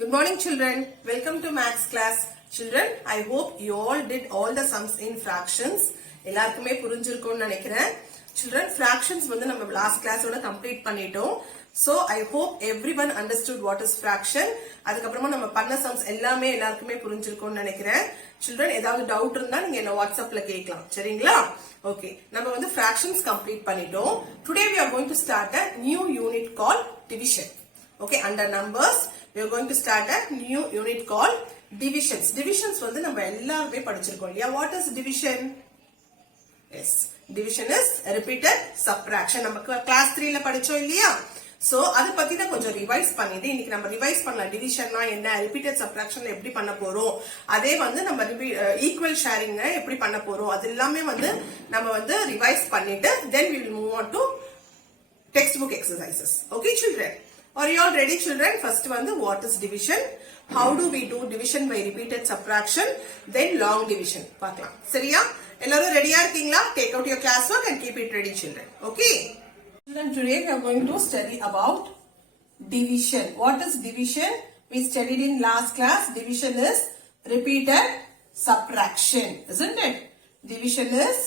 Good morning children. Welcome to maths class. Children, I hope you all did all the sums in fractions. எல்லாருக்குமே புரிஞ்சிருக்கும்னு நினைக்கிறேன். Children, fractions வந்து நம்ம last class ஓட complete பண்ணிட்டோம். So I hope everyone understood what is fraction. அதுக்கப்புறமா நம்ம பண்ண sums எல்லாமே எல்லாருக்குமே புரிஞ்சிருக்கும்னு நினைக்கிறேன். Children, ஏதாவது டவுட் இருந்தா நீங்க என்ன வாட்ஸ்அப்ல கேட்கலாம். சரிங்களா? Okay. நம்ம வந்து fractions complete பண்ணிட்டோம். Today we are going to start a new unit called division. Okay, under numbers we are going to start a new unit called divisions. Divisions வந்து நம்ம எல்லாருமே படிச்சிருக்கோம் இல்லையா? What is division? Yes, division is repeated subtraction. நமக்கு class 3 ல படிச்சோம் இல்லையா? So அது பத்தி தான் கொஞ்சம் ரிவைஸ் பண்ணிட்டு இன்னைக்கு நம்ம ரிவைஸ் பண்ணலாம். டிவிஷன்னா என்ன, ரிப்பீட்டட் சப்ட்ராக்ஷன்ல எப்படி பண்ண போறோம், அதே வந்து நம்ம ஈக்குவல் ஷேரிங் எப்படி பண்ண போறோம், அது எல்லாமே வந்து நம்ம வந்து ரிவைஸ் பண்ணிட்டு then we will move on to textbook exercises. Okay children, are you all ready children? First வந்து what is division, how do we do division by repeated subtraction, then long division பார்க்கலாம். சரியா? எல்லாரும் ரெடியா இருக்கீங்களா? Take out your class work and keep it ready children. Okay children, today we are going to study about division. What is division? We studied in last class. Division is repeated subtraction, isn't it? Division is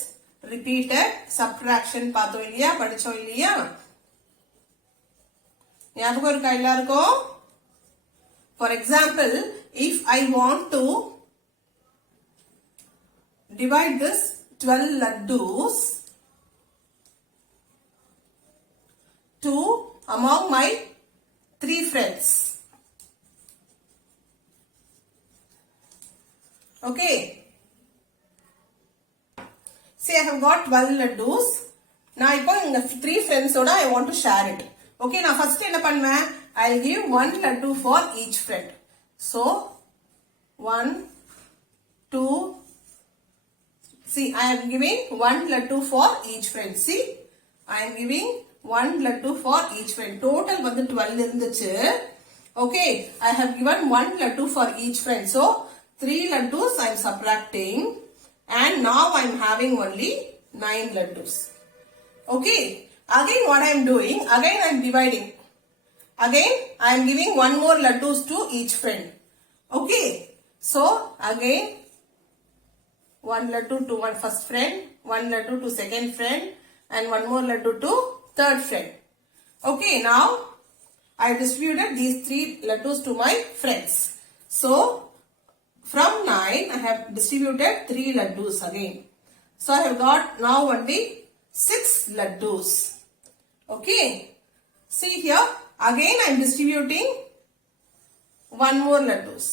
repeated subtraction. பார்த்தோம் இல்லையா, படிச்சோம் இல்லையா? ஞாபகம் இருக்கா எல்லாருக்கும்? For example, if I want to divide this 12 laddus to among my 3 friends. Okay. See, I have got 12 laddus. Now, இப்போ இந்த 3 friends oda I want to share it. Okay, now first என்ன பண்ணுவேன்? I'll give 1 laddu for each friend. So, 1, 2, see, I am giving 1 laddu for each friend. See, I am giving 1 laddu for each friend. Total வந்து 12 இருந்துச்சு. Okay, I have given 1 laddu for each friend. So, 3 laddus I am subtracting and now I am having only 9 laddus. Okay, again what I am doing? Again I am dividing. Again I am giving 1 more laddus to each friend. Okay, so again 1 laddu to one first friend, 1 laddu to second friend and 1 more laddu to third friend. Okay, now I distributed these 3 laddus to my friends. So from 9 I have distributed 3 laddus again. So I have got now only 6 laddus. Okay, see here again I am distributing 1 more laddus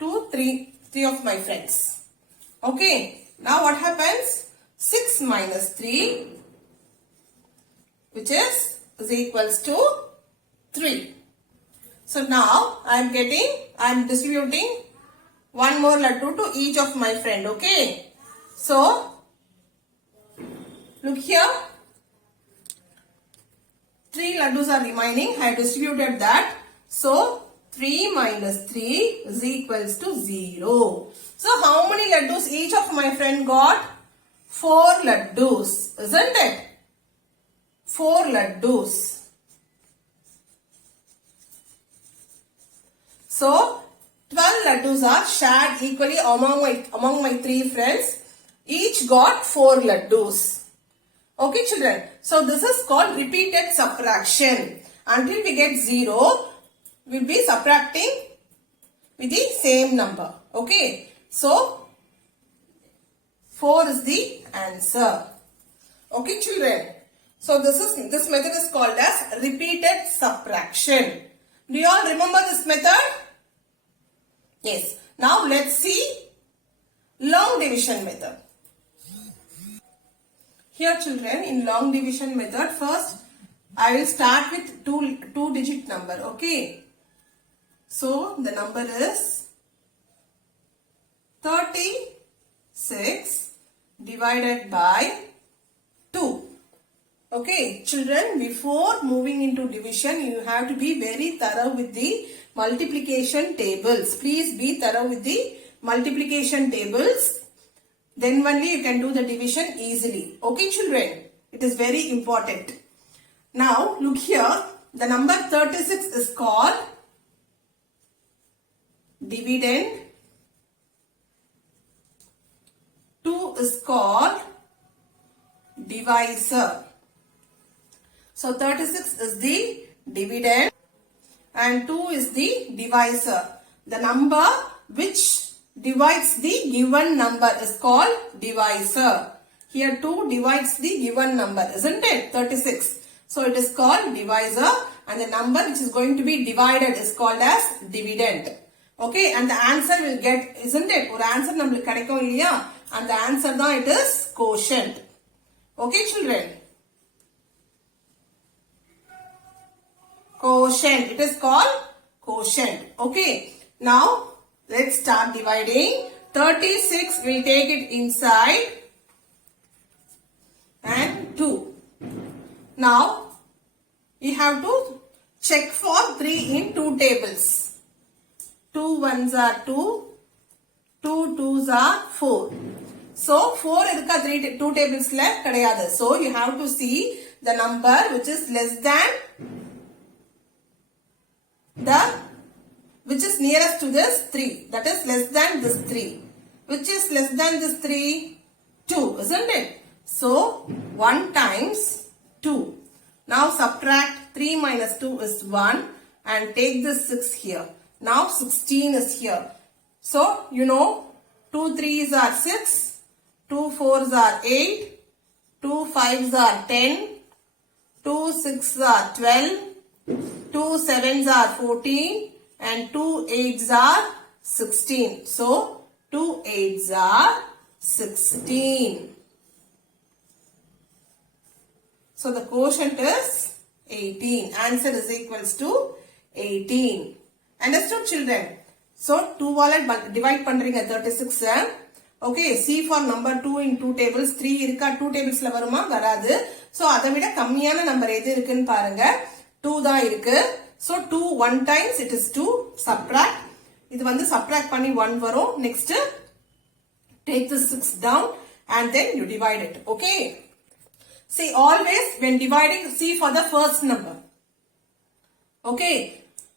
to 3 of my friends. Okay, now what happens? 6 minus 3 which is equals to 3. So now I am distributing 1 more laddu to each of my friend. Okay, so look here, 3 laddus are remaining. I have distributed that. So 3 minus 3 is equals to 0. So how many laddus each of my friend got? 4 laddus, isn't it? 4 laddus. So 12 laddus are shared equally among my 3 friends. Each got 4 laddus. Okay children, so this is called repeated subtraction. Until we get 0, we will be subtracting with the same number. Okay, so 4 is the answer. Okay children, so this method is called as repeated subtraction. Do you all remember this method? Yes. Now let's see long division method. Here children, in long division method, first I will start with two digit number. Okay, so the number is 36 divided by 2. Okay children, before moving into division you have to be very thorough with the multiplication tables. Please be thorough with the multiplication tables, then only you can do the division easily. Okay children, it is very important. Now look here, the number 36 is called dividend. 2 is called divisor. So 36 is the dividend and 2 is the divisor. The number which divides the given number is called divisor. Here 2 divides the given number, isn't it? 36. So it is called divisor and the number which is going to be divided is called as dividend. Okay, and the answer will get, isn't it? Or answer namakku kadaikum illaya, and the answer da it is quotient. Okay children, quotient, it is called quotient. Okay, now let's start dividing. 36 we'll take it inside and 2. Now you have to check for 3 in 2 tables. 2 ones are 2, 2 twos are 4. So 4 edukka 2 tables la kadayadu. So you have to see the number which is less than which is nearest to this 3, that is less than this 3. Which is less than this 3? 2, isn't it? So 1 times 2. Now subtract 3 minus 2 is 1 and take this 6 here. Now 16 is here. So you know 2 3s are 6, 2 4s are 8, 2 5s are 10, 2 6s are 12, 2 7s are 14 and 2 8s are 16. So 2 8s are 16. So the quotient is 18. Answer is equals to 18. Understood children? So 2 wala divide பண்றீங்க 36. Okay, see for number 2 in 2 tables. 3 இருக்கா 2 tablesல வருமா? வராது. So அதை விட கம்மியான number எது இருக்குன்னு பாருங்க. 2 தான் இருக்கு. So 2 1 times it is 2. Subtract. இது வந்து subtract பண்ணி 1 வரும். Next take the 6 down and then you divide it. Okay. See, always when dividing, see for the first number. Okay.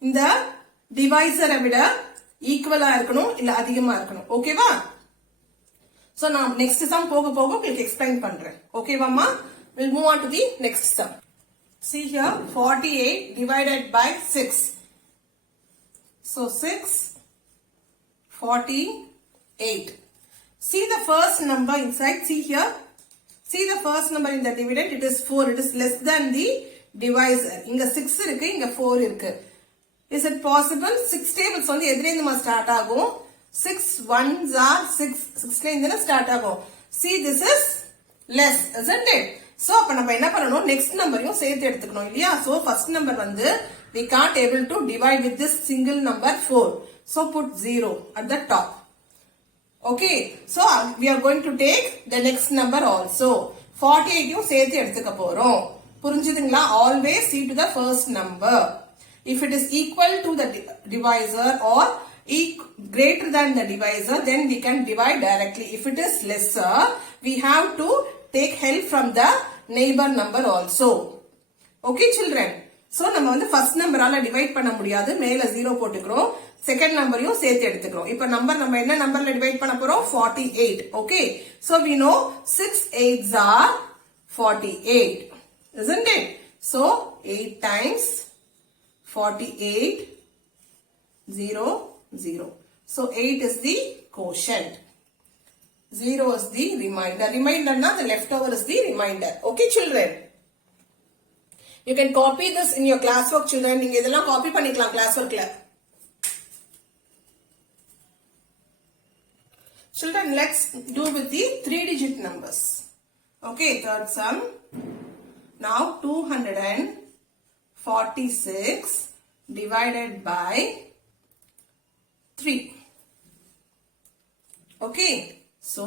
இந்த divisor விட ஈக்குவலா இருக்கணும் இல்ல அதிகமா இருக்கணும். ஓகேவா? So now next sum போக போக உங்களுக்கு explain பண்றேன். ஓகேவாமா? We'll move on to the next sum. See here 48 divided by 6. So 6 48. See the first number inside. See here. See the first number in the dividend. It is 4. It is less than the divisor. Inga 6 irukku, inga 4 irukku. Is it possible? 6 tables வந்து எதிரேந்து start ஆகும். 6 ones are 6. 6 ல start ஆகும். See, this is less, isn't it? So அப்ப நம்ம என்ன பண்ணணும்? Next numberயும் சேர்த்து எடுத்துக்கணும் இல்லையா? So first number வந்து we can't able to divide with this single number 4. So put 0 at the top. Okay, so we are going to take the next number also. 48யும் சேர்த்து எடுத்துக்க போறோம். புரிஞ்சுதுங்களா? Always see to the first number. If it is equal to the divisor or greater than the divisor, then we can divide directly. If it is lesser, we have to take help from the neighbor number also. Okay children? So நம்ம வந்து first number ஆல divide பண்ண முடியாது. மேல 0 போட்டுக்கிறோம். Second numberயும் சேர்த்து எடுத்துக்கிறோம். இப்ப நம்ம என்ன நம்பர்ல divide பண்ண போறோம்? 48. Okay. So we know 6 8s are 48. Isn't it? So 8 times 48 0 0. So 8 is the quotient. 0 is the remainder. Remainder na the leftover is the remainder. Okay children? You can copy this in your classwork children. நீங்க இதெல்லாம் copy பண்ணிக்கலாம் classworkல. Children, let's do with the 3-digit numbers. Okay, third sum. Now 246 divided by 3. Okay, so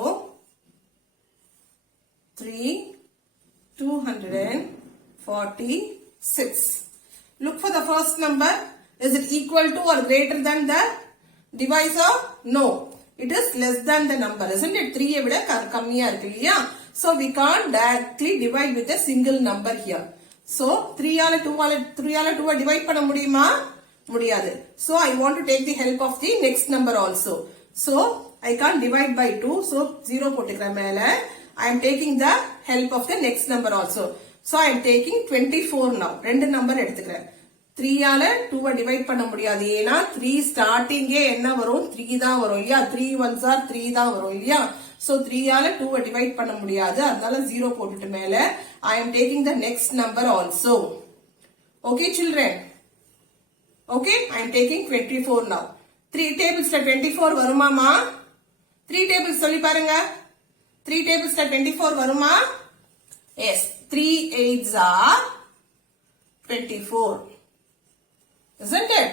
3 246. Look for the first number. Is it equal to or greater than the divisor? No. It is less than the number, isn't it? 3 விட கம்மியா இருக்கு இல்லையா? So we can't directly divide with a single number here. So 3 ஆல 2 divide பண்ண முடியுமா? முடியாது. So I want to take the help of the next number also. So I can't divide by 2. So 0 போட்டுக்கிறேன் மேல. I am taking the help of the next number also. So I am taking 24 now. ரெண்டு number எடுத்துக்கிறேன். 3 ஆல 2 divide பண்ண முடியாது. ஏனா 3 starting என்ன வரும்? 3 தான் வரும் இல்லையா? 3 ones are 3 தான் வரும் இல்லையா? So 3 ஆல 2 divide பண்ண முடியாது. அதனால 0 போட்டுட்டு மேல I am taking the next number also. Okay children? Okay, I am taking 24 now. 3 tables 24 வருமாமா? 3 tables சொல்லி பாருங்க. 3 tables 24 வருமா? Yes, 3 8s are 24. Isn't it?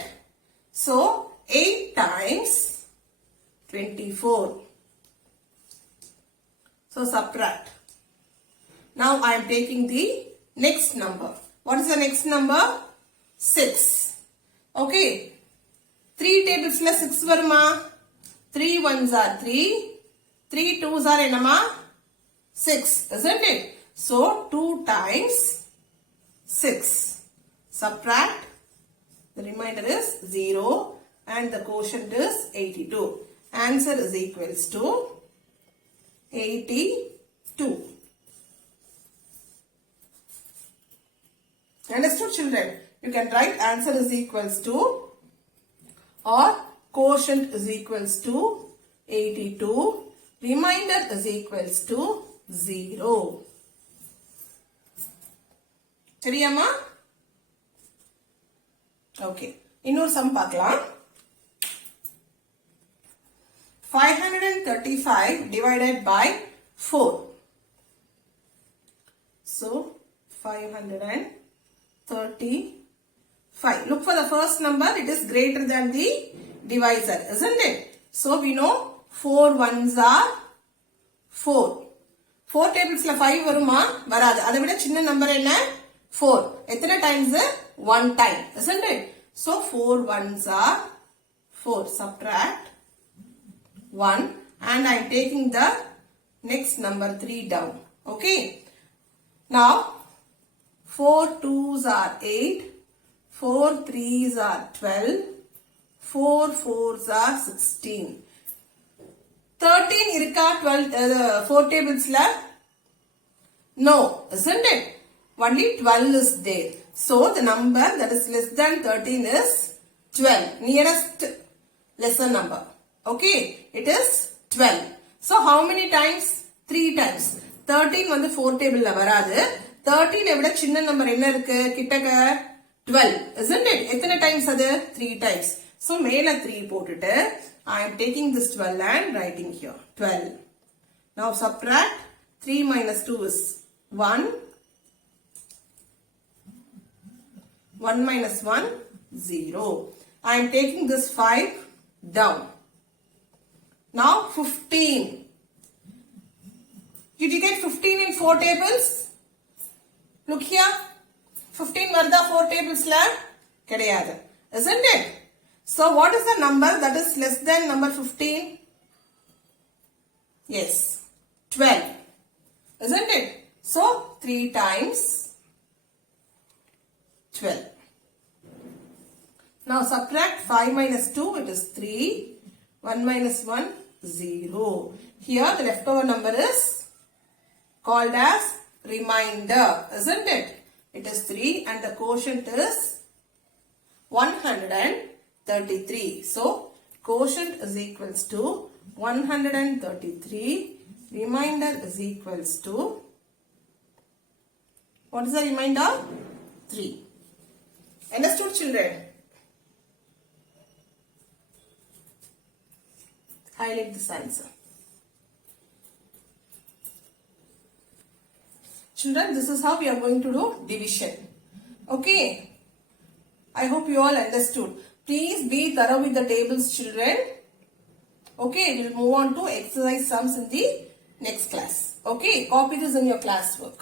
So 8 times 24. So subtract. Now I am taking the next number. What is the next number? 6. Okay. 3 tables la 6 varuma. 3 ones are 3. 3 twos are enama? 6. Isn't it? So 2 times 6. Subtract. The remainder is 0 and the quotient is 82. Answer is equals to 82. Understood children? You can write answer is equals to or quotient is equals to 82. Remainder is equals to 0. சரியாமா? Okay. இன்னொரு sum பார்க்கலாம். 535 divided by 4. So 535. Look for the first number. It is greater than the divisor, isn't it? So we know 4 ones are 4. 4 tables la 5 varuma? Varadu. Adha vida chinna number enna? 4. Ethana times? 1 time, isn't it? So 4 ones are 4. Subtract 1 and I am taking the next number 3 down. Okay. Now 4 twos are 8. 4 threes are 12. 4 fours are 16. 13 irka 4 tables la? No, isn't it? Only 12 is there. So the number that is less than 13 is 12. Nearest lesser number. Okay, it is 12. So how many times? 3 times. 13 வந்து 4 table la வராது. 13 விட சின்ன number என்ன இருக்கு? கிட்டக்க 12. Isn't it? எத்தனை times அது? 3 times. So மேல 3 போட்டுட்டு I am taking this 12 and writing here 12. Now subtract 3 minus 2 is 1. 1 minus 1 0. I am taking this 5 down. Now 15. Did you get 15 in 4 tables? Look here. 15 varda 4 tables la? Kediyadu. Isn't it? So what is the number that is less than number 15? Yes. 12. Isn't it? So 3 times 12. Now subtract 5 minus 2, it is 3. 1 minus 1, 0. Here the leftover number is called as remainder, isn't it? It is 3 and the quotient is 133. So quotient is equals to 133. Remainder is equals to, what is the remainder? 3. Understood children? Highlight this answer. Children, this is how we are going to do division. Okay. I hope you all understood. Please be thorough with the tables, children. Okay, we'll move on to exercise sums in the next class. Okay, copy this in your classwork.